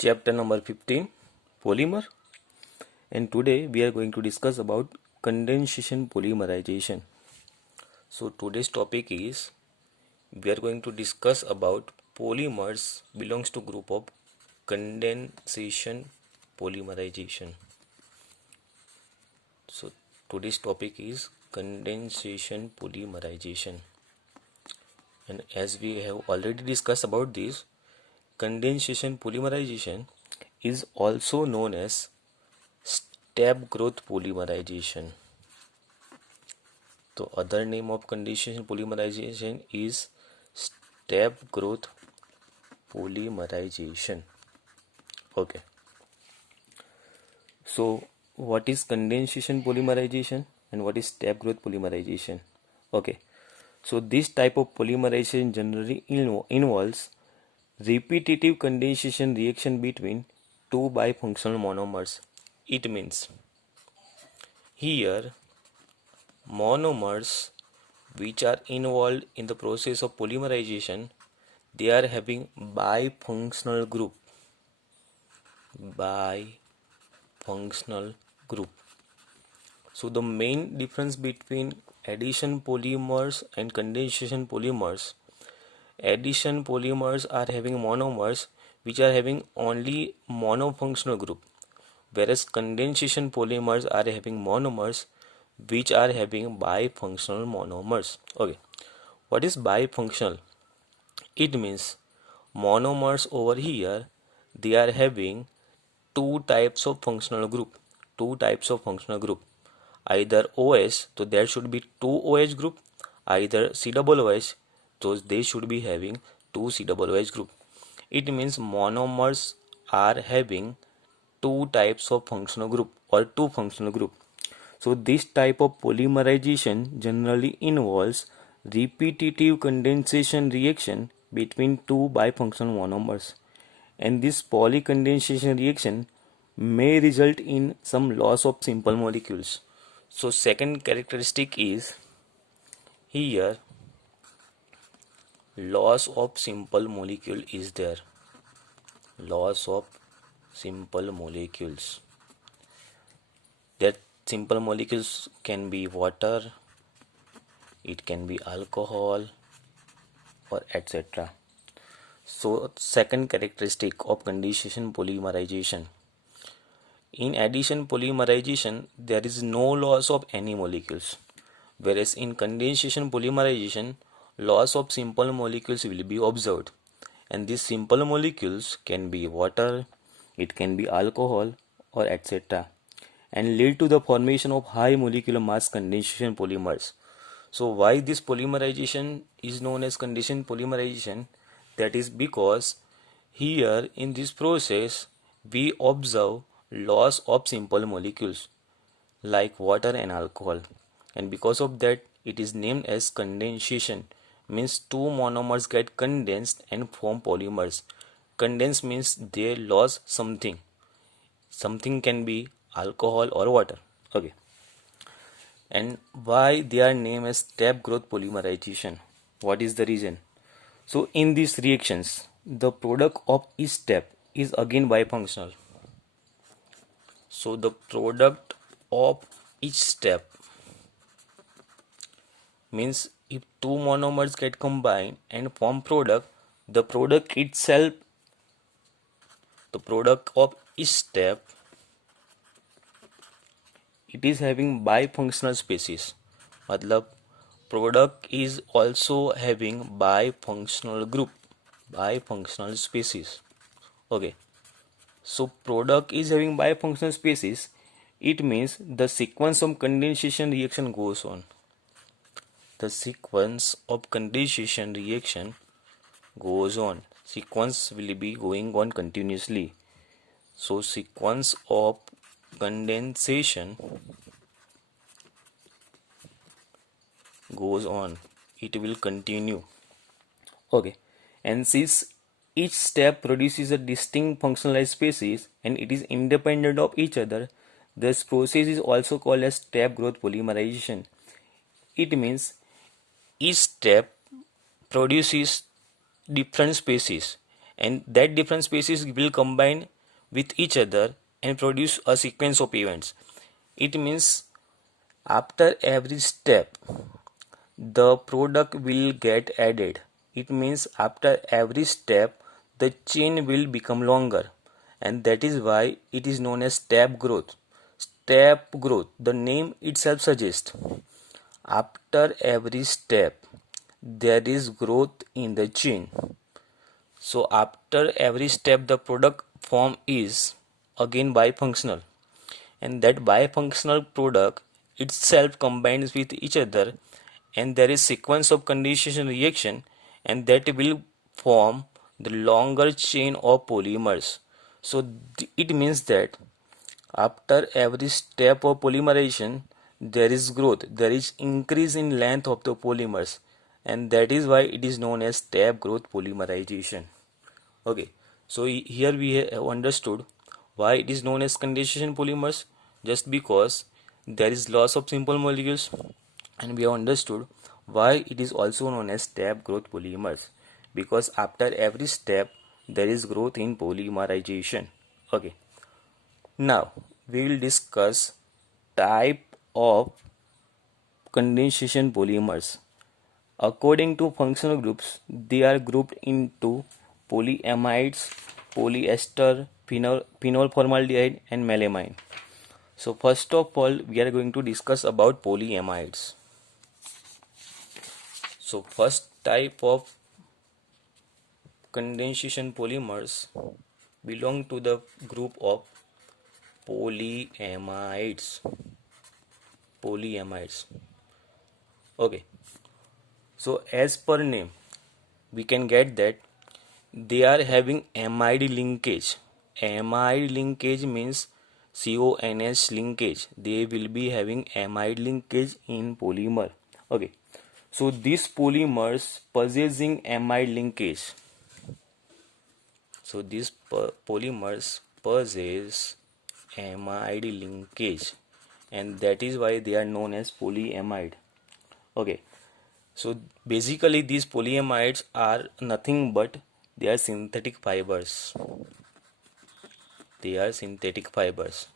Chapter number 15, Polymer, and today we are going to discuss about condensation polymerization. So today's topic is we are going to discuss about polymers belongs to group of condensation polymerization. So today's topic is condensation polymerization, and as we have already discussed about this, condensation polymerization is also known as step growth polymerization. The other name of condensation polymerization is step growth polymerization. Okay. So what is condensation polymerization and what is step growth polymerization? Okay. So this type of polymerization generally involves repetitive condensation reaction between two bifunctional monomers. It means here monomers which are involved in the process of polymerization, they are having bifunctional group. Bifunctional group. So the main difference between addition polymers and condensation polymers, addition polymers are having monomers which are having only monofunctional group, whereas condensation polymers are having monomers which are having bifunctional monomers. Okay, what is bifunctional? It means monomers over here, they are having two types of functional group. Either OH, so there should be two OH group. Either COOH, so they should be having two COOH group. It means monomers are having two types of functional group or two functional group. So this type of polymerization generally involves repetitive condensation reaction between two bifunctional monomers, and this polycondensation reaction may result in some loss of simple molecules. So second characteristic is here loss of simple molecule is there. Loss of simple molecules. That simple molecules can be water, it can be alcohol, or etc. So second characteristic of condensation polymerization. In addition polymerization, there is no loss of any molecules, whereas in condensation polymerization, loss of simple molecules will be observed, and these simple molecules can be water, it can be alcohol, or etc., and lead to the formation of high molecular mass condensation polymers. So why this polymerization is known as condensation polymerization? That is because here in this process we observe loss of simple molecules like water and alcohol, and because of that it is named as condensation. Means two monomers get condensed and form polymers. Condense means they lost something. Something can be alcohol or water. Okay. And why they are named as step growth polymerization? What is the reason? So in these reactions, the product of each step is again bifunctional. So the product of each step means if two monomers get combined and form product, the product itself, the product of each step, it is having bifunctional species. मतलब product is also having bifunctional group, bifunctional species. Okay, so product is having bifunctional species. It means the sequence of condensation reaction goes on. The sequence of condensation reaction goes on. Sequence will be going on continuously. So sequence of condensation goes on. It will continue. Okay, and since each step produces a distinct functionalized species and it is independent of each other, this process is also called as step growth polymerization. It means each step produces different species and that different species will combine with each other and produce a sequence of events. It means after every step the product will get added. It means after every step the chain will become longer, and that is why it is known as step growth. Step growth, the name itself suggests, after every step there is growth in the chain. So after every step the product form is again bifunctional, and that bifunctional product itself combines with each other, and there is sequence of condensation reaction, and that will form the longer chain of polymers. So it means that after every step of polymerization there is growth, there is increase in length of the polymers, and that is why it is known as step growth polymerization. Okay, so here we have understood why it is known as condensation polymers, just because there is loss of simple molecules, and we have understood why it is also known as step growth polymers, because after every step there is growth in polymerization. Okay, now we will discuss type of condensation polymers. According to functional groups, they are grouped into polyamides, polyester, phenol formaldehyde, and melamine. So first of all, we are going to discuss about polyamides. So first type of condensation polymers belong to the group of polyamides. Polyamides. Okay. So as per name, we can get that they are having amide linkage. Amide linkage means CONH linkage. They will be having amide linkage in polymer. Okay. So these polymers possessing amide linkage. So these polymers possess amide linkage, and that is why they are known as polyamide. Okay. So basically these polyamides are nothing but they are synthetic fibers. They are synthetic fibers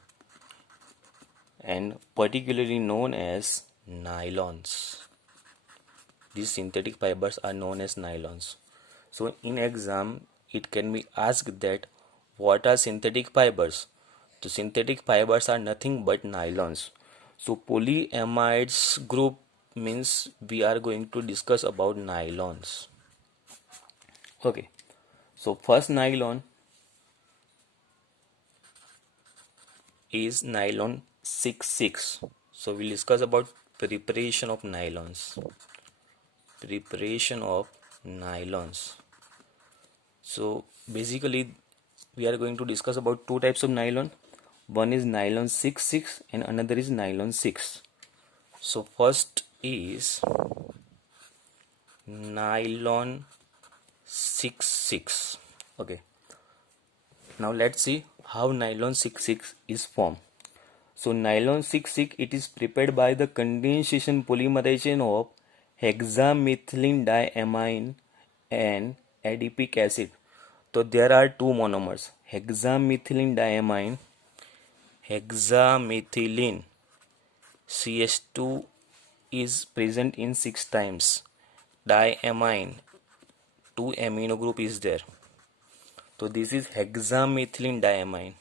and particularly known as nylons. These synthetic fibers are known as nylons. So in exam it can be asked that what are synthetic fibers? So synthetic fibers are nothing but nylons. So polyamides group means we are going to discuss about nylons. Okay, so first nylon is nylon 6,6. So we'll discuss about preparation of nylons. Preparation of nylons. So basically we are going to discuss about two types of nylon. One is nylon 6,6 and another is nylon 6. So first is nylon 6,6. Okay, now let's see how nylon 6,6 is formed. So nylon 6,6 it is prepared by the condensation polymerization of hexamethylene diamine and adipic acid. So there are two monomers, hexamethylene diamine, hexamethylene CH2 is present in 6 times, diamine 2 amino group is there. So this is hexamethylene diamine,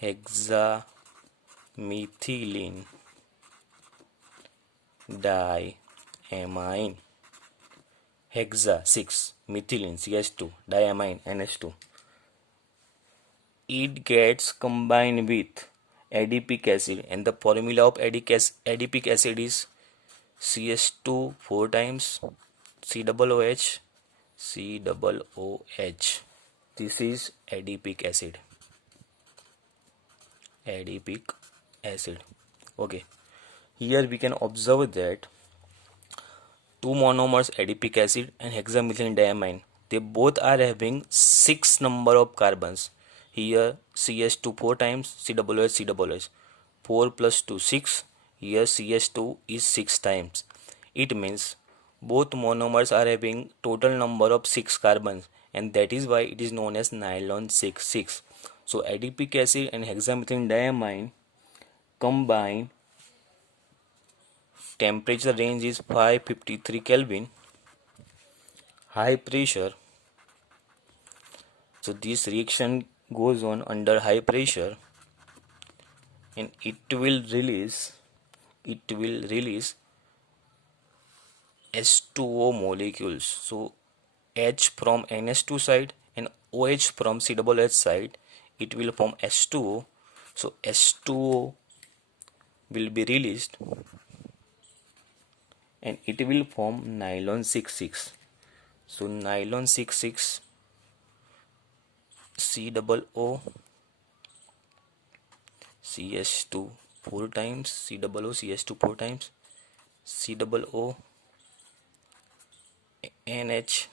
hexamethylene diamine, hexa 6, methylene CH2, diamine NH2. It gets combined with adipic acid, and the formula of adipic acid is CH2 4 times COOH COOH. This is adipic acid. Adipic acid. Okay, here we can observe that two monomers adipic acid and hexamethylene diamine, they both are having 6 number of carbons. Here CH2 4 times COOH COOH, 4 plus 2 6. Here CH2 is 6 times. It means both monomers are having total number of 6 carbons, and that is why it is known as nylon 6,6. So adipic acid and hexamethyldiamine combine, temperature range is 553 Kelvin, high pressure. So this reaction goes on under high pressure, and it will release H2O molecules. So H from NH2 side and OH from COOH side, it will form H2O. So H2O will be released and it will form nylon 6,6. So nylon 6,6 COO CH2 4 times, COO CH2 4 times, COO NH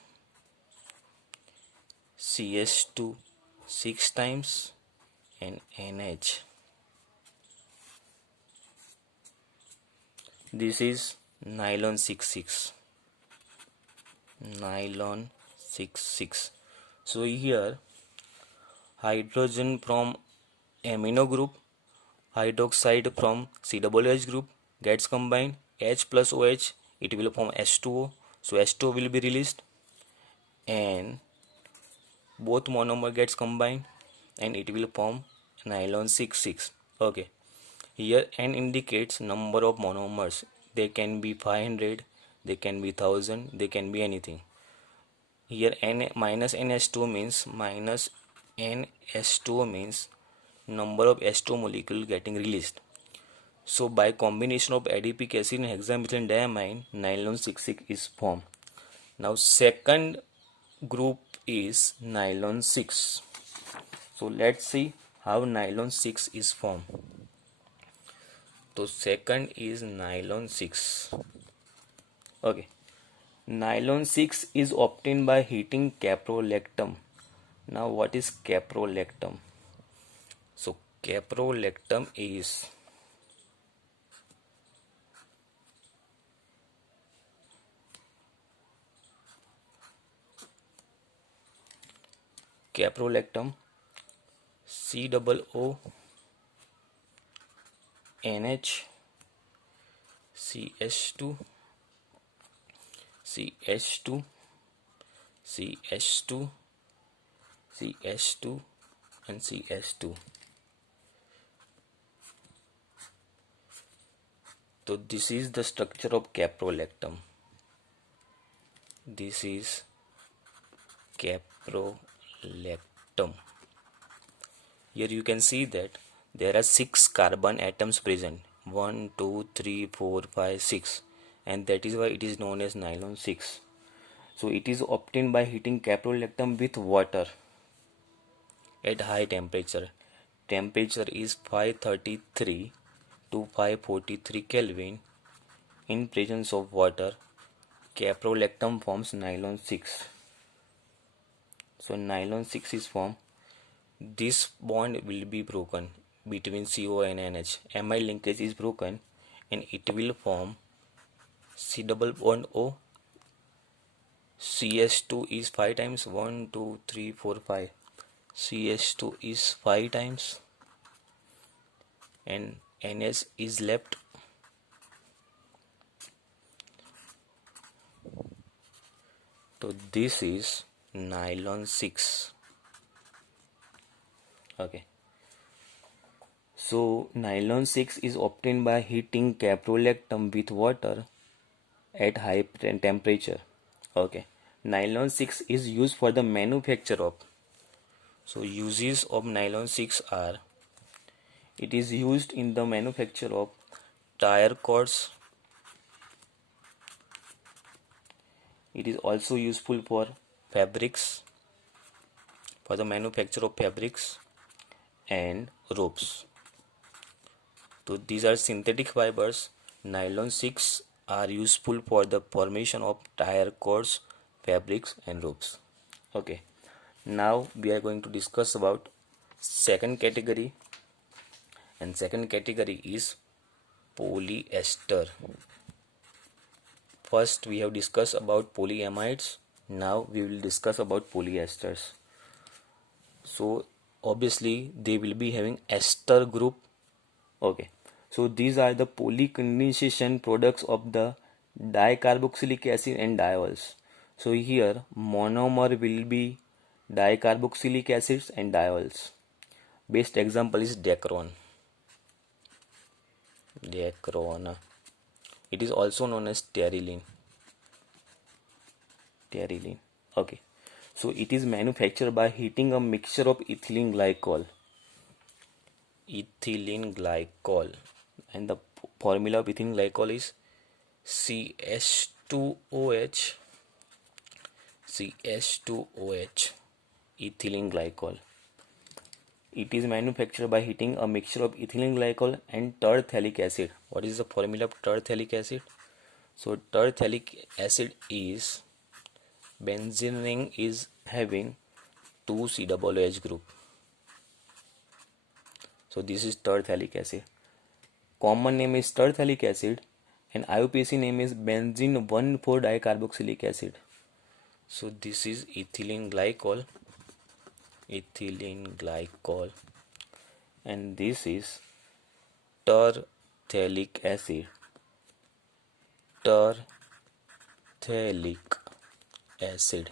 CH2 6 times, and NH. This is nylon 6,6. Nylon 6,6. So here hydrogen from amino group, hydroxide from COOH group gets combined, H plus OH, it will form H2O. So H2O will be released and both monomer gets combined and it will form nylon 6,6. Okay, here N indicates number of monomers. They can be 500, they can be 1000, they can be anything. Here N minus NH2 means minus NH2 means number of H2 molecule getting released. So by combination of adipic acid and hexamethyldiamine, nylon 6,6 is formed. Now second group is nylon 6. So let's see how nylon 6 is formed. So second is nylon 6. Okay. Nylon 6 is obtained by heating caprolactam. Now what is caprolactam? So caprolactam is COO NH CH2 CH2 CH2 CH2 and CH2. So this is the structure of caprolactam. This is caprolactam. Here you can see that there are 6 carbon atoms present, 1 2 3 4 5 6, and that is why it is known as nylon 6. So it is obtained by heating caprolactam with water at high temperature. Temperature is 533 to 543 Kelvin. In presence of water, caprolactam forms nylon 6. So nylon 6 is formed. This bond will be broken between CO and NH. Amide linkage is broken and it will form C double bond O. CH2 is 5 times, 1 2 3 4 5. CH2 is 5 times and NH is left. So this is nylon 6. Okay. So nylon 6 is obtained by heating caprolactam with water at high temperature. Okay. Nylon 6 is used for the manufacture of. So uses of nylon 6 are: it is used in the manufacture of tire cords. It is also useful for fabrics, for the manufacture of fabrics and ropes. So these are synthetic fibers. Nylon 6 are useful for the formation of tire cords, fabrics and ropes. Okay. Now we are going to discuss about second category, and second category is polyester. First we have discussed about polyamides. Now we will discuss about polyesters. So obviously they will be having ester group. Okay, so these are the polycondensation products of the dicarboxylic acid and diols. So here monomer will be dicarboxylic acids and diols. Best example is Dacron. Dacron. It is also known as pteryline. Pteryline. Okay. So it is manufactured by heating a mixture of ethylene glycol. Ethylene glycol. And the formula of ethylene glycol is CH2OH. CH2OH. Ethylene glycol. It is manufactured by heating a mixture of ethylene glycol and terphthalic acid. What is the formula of terphthalic acid? So terphthalic acid is benzene ring is having 2 COOH group. So this is terphthalic acid. Common name is terphthalic acid and IUPAC name is benzene 1,4-dicarboxylic acid. So this is ethylene glycol, and this is terphthalic acid. Terphthalic acid.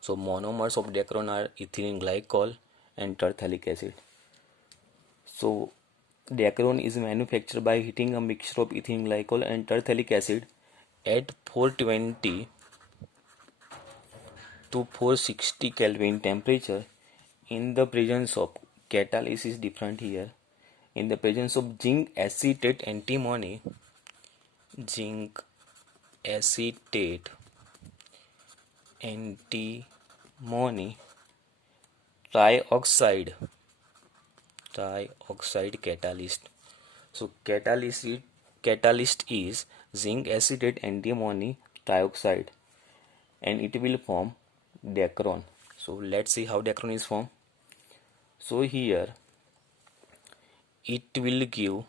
So monomers of Dacron are ethylene glycol and terphthalic acid. So Dacron is manufactured by heating a mixture of ethylene glycol and terphthalic acid at 420 to 460 Kelvin temperature in the presence of catalyst is different here. In the presence of zinc acetate antimony, zinc acetate antimony trioxide catalyst. So catalyst is zinc acetate antimony trioxide and it will form Dacron. So let's see how Dacron is formed. So here it will give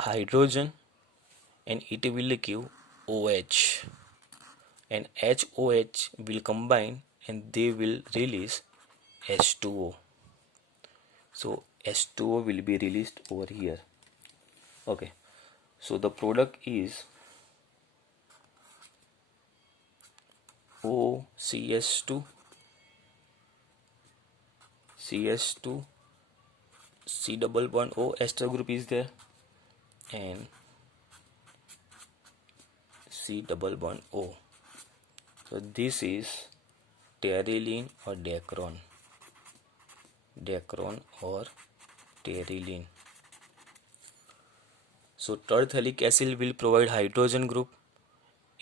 hydrogen and it will give OH, and HOH will combine and they will release H2O. So H2O will be released over here. Okay, so the product is OCH2, CH2, C double bond O, ester group is there, and C double bond O. So this is pteryline or Dacron. Dacron or pteryline. So terphthalic acid will provide hydrogen group,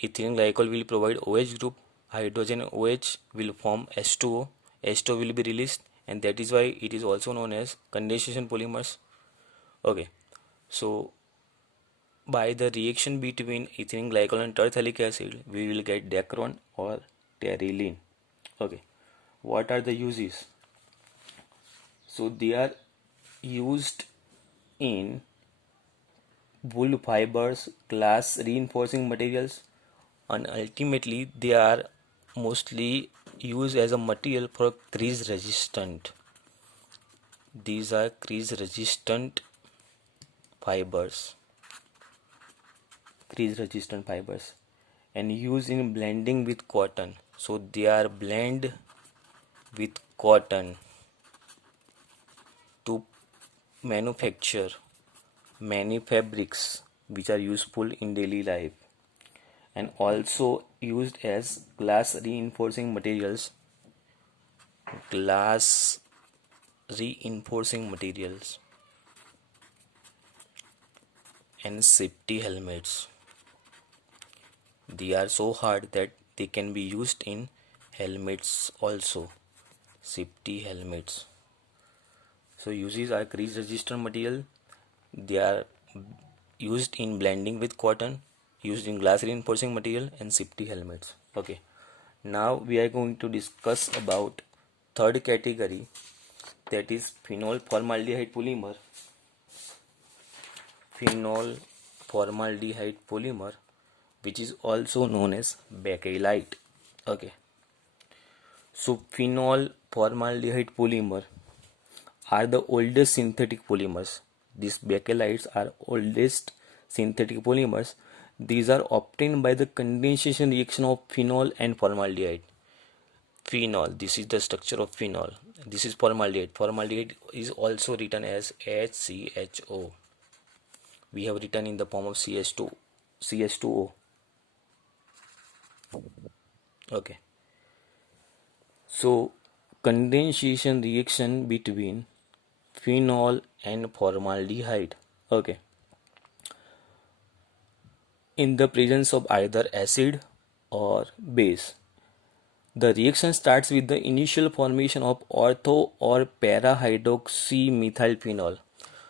ethylene glycol will provide OH group, hydrogen and OH will form H2O, H2O will be released, and that is why it is also known as condensation polymers. Okay, so by the reaction between ethylene glycol and terphthalic acid, we will get Dacron or pteryline. Okay, what are the uses? So they are used in wool fibers, glass reinforcing materials, and ultimately they are mostly used as a material for crease resistant. These are crease resistant fibers. And used in blending with cotton. So they are blend with cotton to manufacture many fabrics which are useful in daily life, and also used as glass reinforcing materials and safety helmets. They are so hard that they can be used in helmets also, safety helmets. So uses are crease resistant material. They are used in blending with cotton, used in glass reinforcing material, and safety helmets. Okay, now we are going to discuss about third category, that is phenol formaldehyde polymer. Phenol formaldehyde polymer, which is also known as bakelite. Okay, so phenol formaldehyde polymer are the oldest synthetic polymers. These bakelites are oldest synthetic polymers. These are obtained by the condensation reaction of phenol and formaldehyde. Phenol, this is the structure of phenol. This is formaldehyde. Formaldehyde is also written as HCHO. We have written in the form of CH2O. Okay, so condensation reaction between phenol and formaldehyde. Okay, in the presence of either acid or base. The reaction starts with the initial formation of ortho or para hydroxymethylphenol.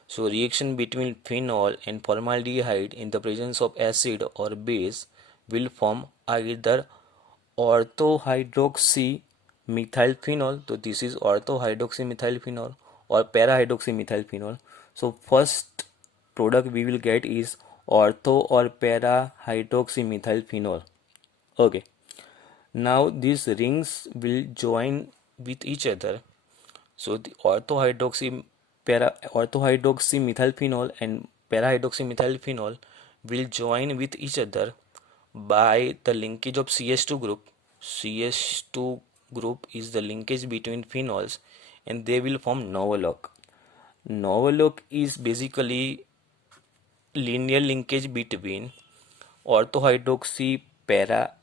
So reaction between phenol and formaldehyde in the presence of acid or base will form either orthohydroxymethylphenol. So this is orthohydroxymethylphenol or para-hydroxymethylphenol. So first product we will get is ortho or para-hydroxymethylphenol. Okay. Now these rings will join with each other. So the orthohydroxymethylphenol and para-hydroxymethylphenol will join with each other by the linkage of CH2 group. CH2 group is the linkage between phenols and they will form Novoloc. Novoloc is basically linear linkage between orthohydroxy para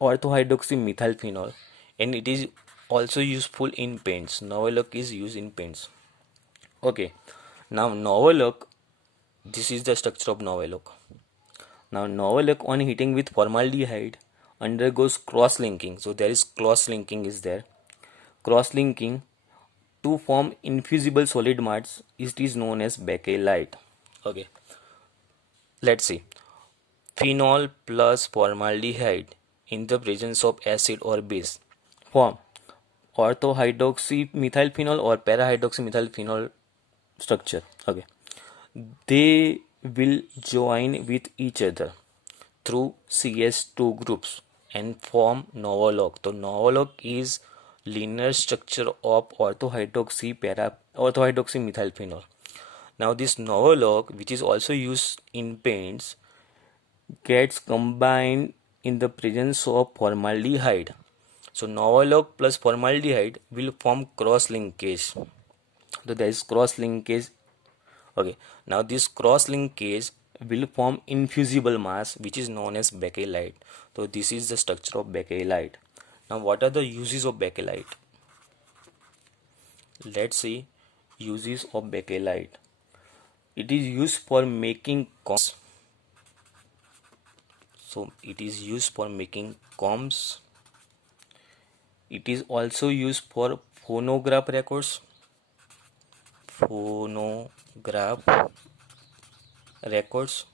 orthohydroxymethylphenol, and it is also useful in paints. Novoloc is used in paints. Okay, now Novoloc, this is the structure of Novoloc. Now Novoloc on heating with formaldehyde undergoes cross linking. So there is cross linking is there. Cross linking to form infusible solid mass. It is known as bakelite. Okay, let's see. Phenol plus formaldehyde in the presence of acid or base form orthohydroxymethylphenol or para-hydroxymethylphenol structure. Okay, they will join with each other through CS2 groups and form Novoloc. So Novoloc is linear structure of orthohydroxymethylphenol. Now this Novoloc, which is also used in paints, gets combined in the presence of formaldehyde. So Novoloc plus formaldehyde will form cross linkage. So there is cross linkage. Okay, now this cross linkage will form infusible mass which is known as bakelite. So this is the structure of bakelite. Now what are the uses of bakelite? Let's see uses of bakelite. It is used for making combs. So it is used for making combs. It is also used for phonograph records. Phonograph records.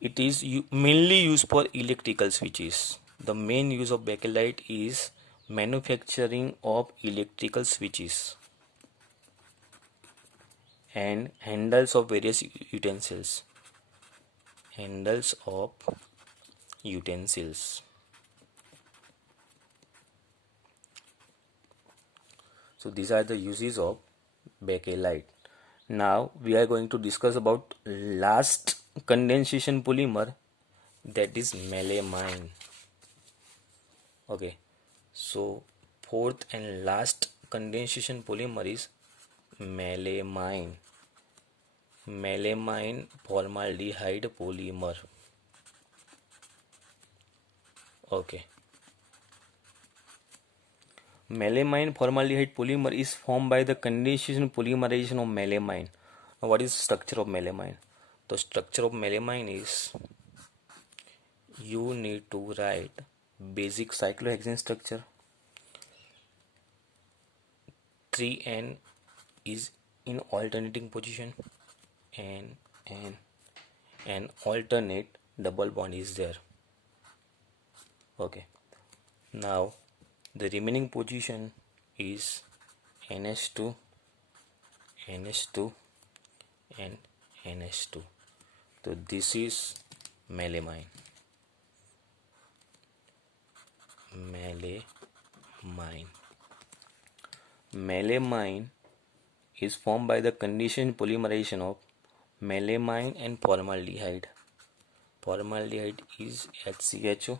It is mainly used for electrical switches. The main use of bakelite is manufacturing of electrical switches and handles of various utensils. Handles of utensils. So these are the uses of bakelite. Now we are going to discuss about last condensation polymer, that is melamine. Okay, so fourth and last condensation polymer is melamine. Melamine formaldehyde polymer. Okay, melamine formaldehyde polymer is formed by the condensation polymerization of melamine. Now what is the structure of melamine? The structure of melamine is, you need to write basic cyclohexane structure. 3N is in alternating position and an alternate double bond is there. Okay, now the remaining position is NH2 NH2 and NH2. So this is melamine. Melamine is formed by the conditioned polymerization of melamine and formaldehyde. Formaldehyde is HCHO.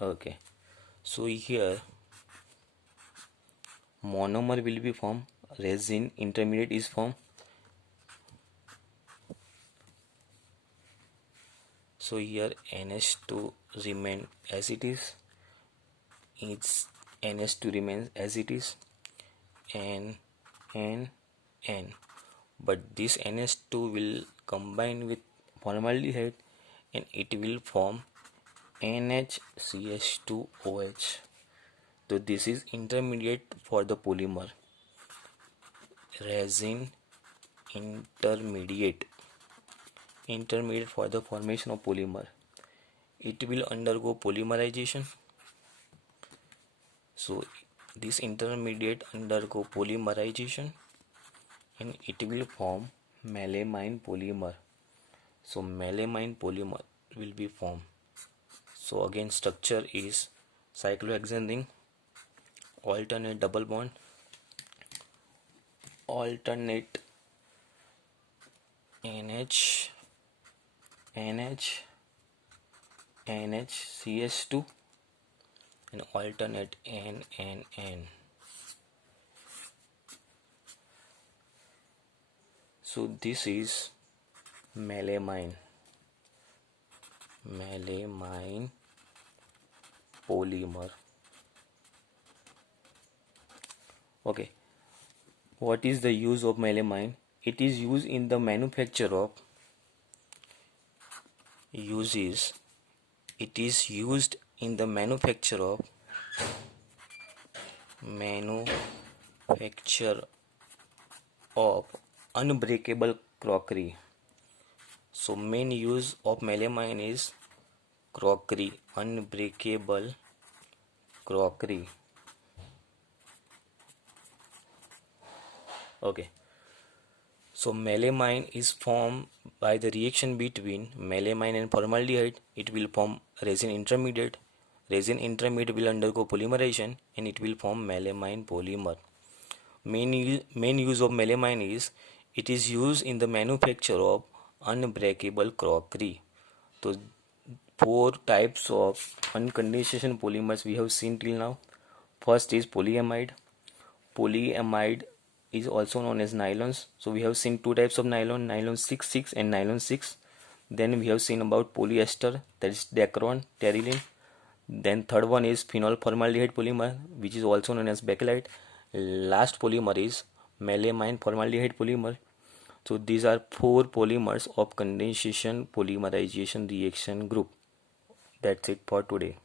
Okay, so here monomer will be formed, resin intermediate is formed. So here NH2 remain as it is. Its NH2 remains as it is. N, N, N. But this NH2 will combine with formaldehyde and it will form NHCH2OH. So this is intermediate for the polymer. Resin intermediate for the formation of polymer. It will undergo polymerization. So this intermediate undergo polymerization and it will form melamine polymer. So melamine polymer will be formed. So again structure is cyclohexane ring, alternate double bond, alternate NH, CH2 and alternate N. So this is melamine polymer. Okay, what is the use of melamine? It is used in the manufacture of unbreakable crockery. So main use of melamine is crockery, unbreakable crockery. Okay, so melamine is formed by the reaction between melamine and formaldehyde. It will form resin intermediate. Resin intermediate will undergo polymerization and it will form melamine polymer. Main use of melamine is it is used in the manufacture of unbreakable crockery. So 4 types of uncondensation polymers we have seen till now. First is polyamide. Polyamide is also known as nylons. So we have seen 2 types of nylon 6,6 and nylon 6. Then we have seen about polyester, that is Dacron, Terylene. Then third one is phenol formaldehyde polymer, which is also known as bakelite. Last polymer is melamine formaldehyde polymer. So these are 4 polymers of condensation polymerization reaction group. That's it for today.